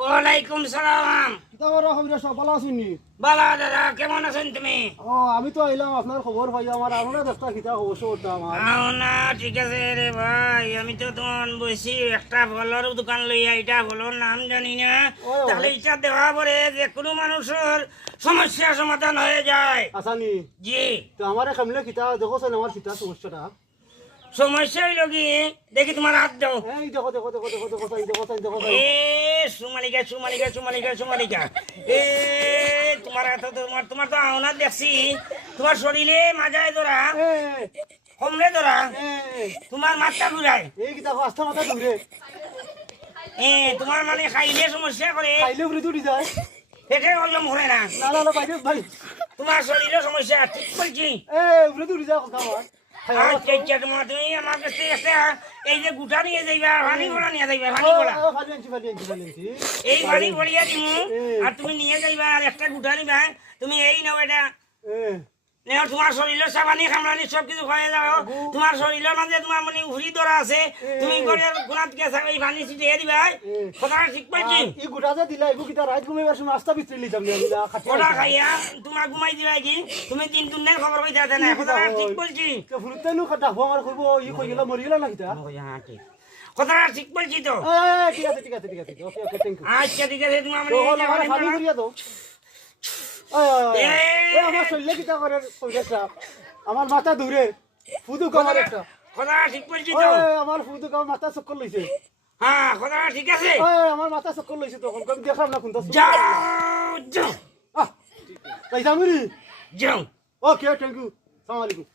ওয়ালাইকুম সালাম। ভালো আছেন? বালা দাদা, কেমন আছেন তুমি? আমি তো আইলাম আপনার খবর পাই, আমার আপনার একটা খিতা অবশ্য করতাম। না ঠিক আছে রে ভাই, আমি তো তোমার বসি একটা ফলের দোকান লইয়া, এটা ফলের নাম জানি না, তাহলে এটা দেওয়া পরে যে কোনো মানুষের সমস্যা সমাধান হয়ে যায়। আচ্ছা নি? জি। তো আমার সামনে খিতা দেখোছেন, আমার খিতা সমস্যাটা সমস্যা হইল কি, দেখি তোমার হাত দাও। এই দেখো দেখো দেখো দেখো দেখো চাই দেখো চাই দেখো চাই। এ সুমালিকা সুমালিকা সুমালিকা সুমালিকা, এ তোমার হাত, তোমার তোমার তো আওনা দেখছি, তোমার শরীরে মাজায় ধরা, কমরে ধরা, তোমার মাথা ঘুরায়। এই খিতা আস্থা মাথা দূরে তোমার মানে খাইলে সমস্যা করে, খাইলে উপরে তুলি যায়। পেটে হজম করে না। না না না বাইরে ভাই, তোমার শরীরে সমস্যা, ঠিক বলছি। উপরে তুলি যায় কথা আমার। আচ্ছা আচ্ছা, তোমার তুমি আমার কাছে একটা এই যে গুটা নিয়ে যাইবা, পানি গোলা নিয়ে যাইবা, পানি গোলা, ভালো আনছি ভালো আনছি ভালো আনছি। এই পানি ভরিয়া দিমু, আর তুমি নিয়ে যাইবা, আর একটা গুটা নিবা। তুমি এই নাও, এটা নেও, তোমার শরীরের সাবানি খামরানি সব কিছু হয়ে যাও। তোমার শরীরের মাঝে তোমার মানে উহরি ধরা আছে, তুমি করে গুণাত গেছা, এই পানি ছিটিয়ে দিবা। কথাটা ঠিক পাইছি? এই গোটা যে দিলা এগু কিতা রাত ঘুমাইবার সময় আস্তা বিস্ত্রি লিতাম না খাচ্ছি। ওটা খাইয়া তোমার ঘুমাই দিবা কি, তুমি দিন দুনিয়ার খবর পাইতে না। কথাটা ঠিক বলছি? কে ফুরুতে নু খাটা হো আমার কইবো ই কই গেল মরি গেল না কিতা। হ্যাঁ ঠিক, কথাটা ঠিক বলছি তো? ঠিক আছে ঠিক আছে ঠিক আছে, ওকে ওকে থ্যাঙ্ক ইউ। আচ্ছা ঠিক আছে, তুমি আমার তো হলো আমার খালি করিয়া দাও। আমার শরীরে কিতা করে কইলেছা, আমার মাথা দূরে ফুদু কামার একটা। কথাটা ঠিক বলছি তো? আমার ফুদু কামার মাথা চক্কর লইছে। হ্যাঁ কথাটা ঠিক আছে। আমার মাথা চক্কর লইছে, তখন আমি দেখলাম না কোনটা। যাও যাও তাই যামিরি। যাও। ওকে থ্যাঙ্ক ইউ, আসসালামু আলাইকুম।